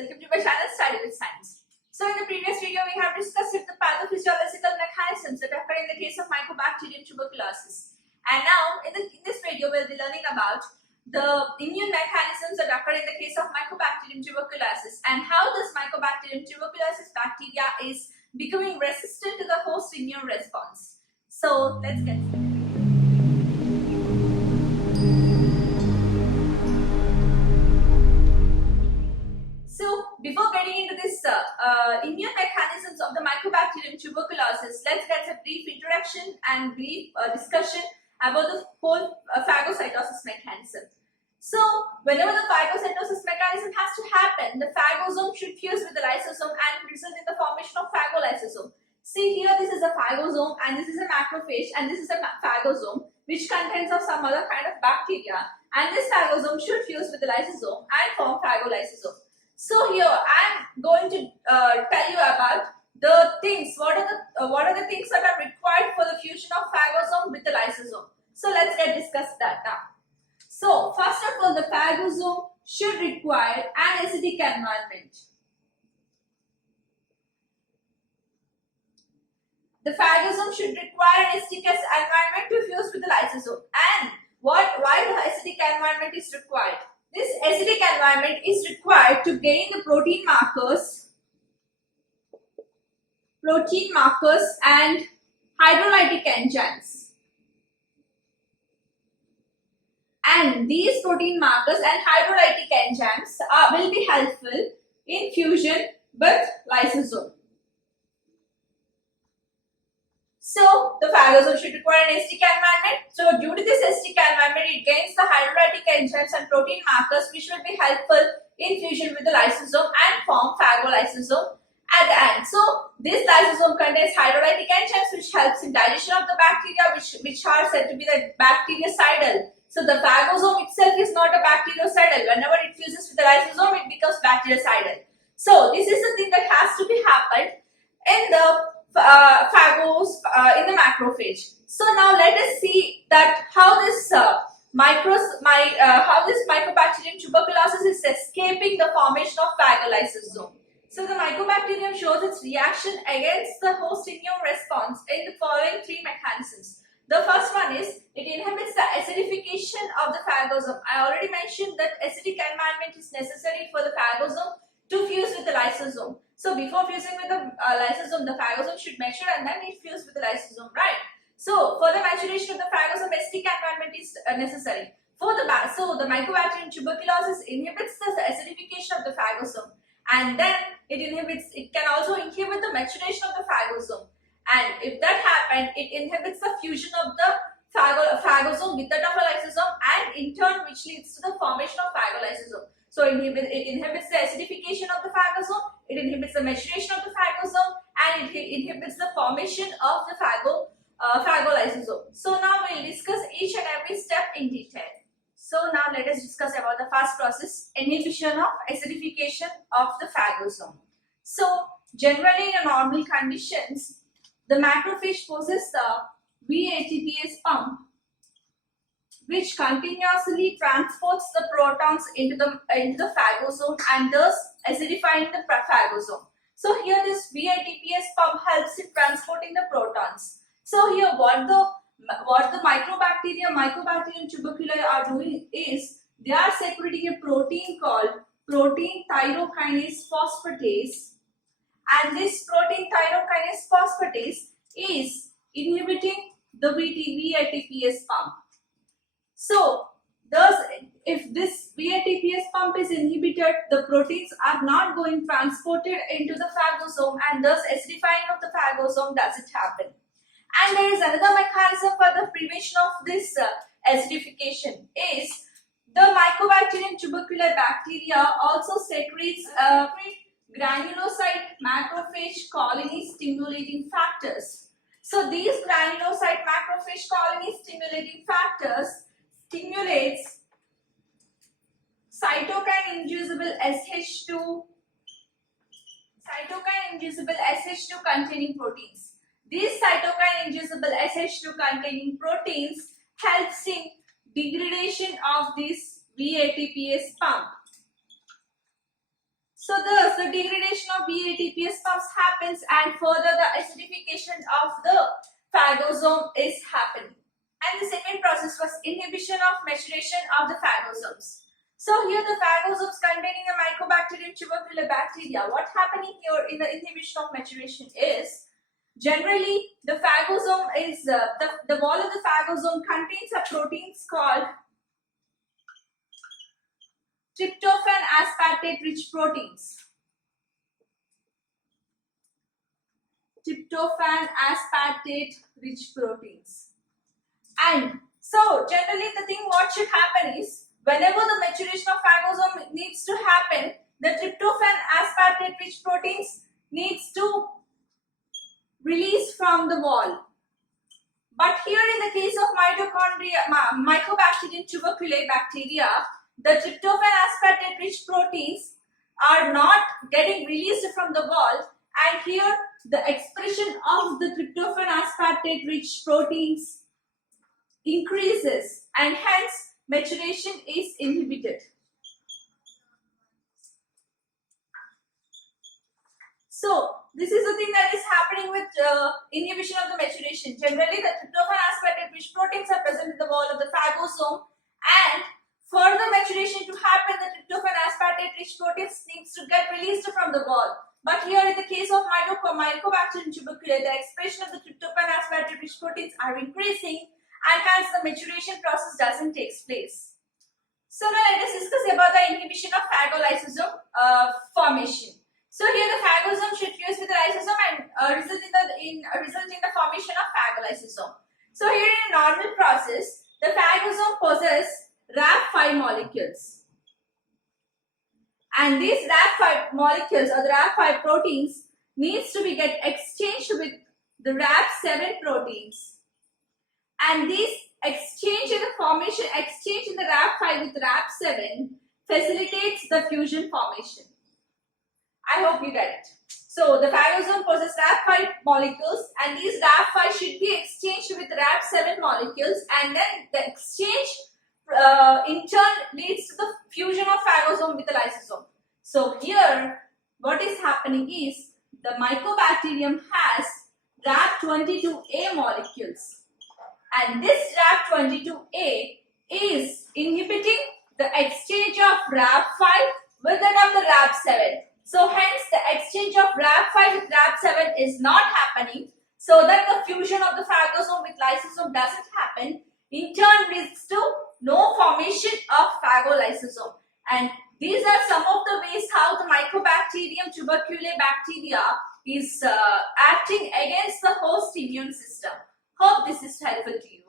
Welcome to my channel Study with Science. So in the previous video we have discussed the pathophysiological mechanisms that occur in the case of Mycobacterium tuberculosis. And now in this video we'll be learning about the immune mechanisms that occur in the case of Mycobacterium tuberculosis and how this Mycobacterium tuberculosis bacteria is becoming resistant to the host immune response. So let's get started. So, before getting into this immune mechanisms of the Mycobacterium tuberculosis, let's get a brief introduction and brief discussion about the whole phagocytosis mechanism. So, whenever the phagocytosis mechanism has to happen, the phagosome should fuse with the lysosome and result in the formation of phagolysosome. See here, this is a phagosome and this is a macrophage and this is a phagosome which contains of some other kind of bacteria, and this phagosome should fuse with the lysosome and form phagolysosome. So here I am going to tell you about the things. What are the things that are required for the fusion of phagosome with the lysosome? So let's discuss that now. So first of all, the phagosome should require an acidic environment. The phagosome should require an acidic environment to fuse with the lysosome. And why the acidic environment is required? This acidic environment is required to gain the protein markers and hydrolytic enzymes. And these protein markers and hydrolytic enzymes will be helpful in fusion with lysosome. So, the phagosome should require an acidic environment. So, due to this acidic environment, it gains the hydrolytic enzymes and protein markers which will be helpful in fusion with the lysosome and form phagolysosome at the end. So, this lysosome contains hydrolytic enzymes which helps in digestion of the bacteria which are said to be the bactericidal. So, the phagosome itself is not a bactericidal. Whenever it fuses with the lysosome, it becomes bactericidal. So, this is the thing that has to be happened in the in the macrophage. So now let us see that how this Mycobacterium tuberculosis is escaping the formation of phagolysosome. So the Mycobacterium shows its reaction against the host immune response in the following three mechanisms. The first one is it inhibits the acidification of the phagosome. I already mentioned that acidic environment is necessary for the phagosome to fuse with the lysosome. So before fusing with the lysosome, the phagosome should mature and then it fuse with the lysosome, right? So for the maturation of the phagosome, acidic environment is necessary. So the Mycobacterium tuberculosis inhibits the acidification of the phagosome, and then it can also inhibit the maturation of the phagosome. And if that happens, it inhibits the fusion of the phagosome with that of a lysosome, and in turn which leads to the formation of phagolysosome. So it inhibits the acidification of the phagosome, it inhibits the maturation of the phagosome, and it inhibits the formation of the phagolysosome. So now we'll discuss each and every step in detail. So now let us discuss about the first process, inhibition of acidification of the phagosome. So generally in normal conditions, the macrophage possesses the VATPase pump which continuously transports the protons into the phagosome and thus acidifying the phagosome. So here this VATPase pump helps in transporting the protons. So here what the Mycobacterium tuberculosis are doing is they are secreting a protein called protein tyrokinase phosphatase, and this protein tyrokinase phosphatase is inhibiting the VATPase pump. So, thus, if this VATPase pump is inhibited, the proteins are not going transported into the phagosome and thus acidifying of the phagosome doesn't happen. And there is another mechanism for the prevention of this acidification is the Mycobacterium tuberculosis bacteria also secretes granulocyte macrophage colony stimulating factors. So, these granulocyte macrophage colony stimulating factors stimulates cytokine-inducible SH2 containing proteins. These cytokine-inducible SH2 containing proteins helps in degradation of this VATPase pump. So thus the degradation of BATPase pumps happens and further the acidification of the phagosome is happening. And the second process was inhibition of maturation of the phagosomes. So here the phagosomes containing the Mycobacterium tuberculobacteria, what's happening here in the inhibition of maturation is generally the phagosome is the wall of the phagosome contains a proteins called tryptophan aspartate rich proteins. Tryptophan aspartate rich proteins. And so generally the thing what should happen is whenever the maturation of phagosome needs to happen, the tryptophan aspartate rich proteins needs to release from the wall. But here in the case of Mycobacterium tuberculosis bacteria, the tryptophan aspartate rich proteins are not getting released from the wall, and here the expression of the tryptophan aspartate rich proteins increases and hence maturation is inhibited. So this is the thing that is happening with inhibition of the maturation. Generally the tryptophan aspartate rich proteins are present in the wall of the phagosome, and for the maturation to happen, the tryptophan aspartate rich proteins needs to get released from the wall. But here in the case of Mycobacterium tuberculosis, the expression of the tryptophan aspartate rich proteins are increasing and hence the maturation process doesn't take place. So now let us discuss about the inhibition of phagolysosome formation. So here the phagosome should fuse with the lysosome and result in the formation of phagolysosome. So here in a normal process, the phagosome possesses Rab5 molecules, and these Rab5 molecules or the Rab5 proteins needs to be get exchanged with the Rab7 proteins, and this exchange in the Rab5 with Rab7 facilitates the fusion formation. I hope you get it. So the phagosome possesses Rab5 molecules, and these Rab5 should be exchanged with Rab7 molecules, and then the exchange in turn leads to the fusion of phagosome with the lysosome. So here what is happening is the Mycobacterium has Rab22A molecules, and this Rab22A is inhibiting the exchange of Rab5 with that of the Rab7. So hence the exchange of Rab5 with Rab7 is not happening, so that the fusion of the phagosome with lysosome doesn't happen. In turn leads to no formation of phagolysosome. And these are some of the ways how the Mycobacterium tuberculosis bacteria is acting against the host immune system. Hope this is helpful to you.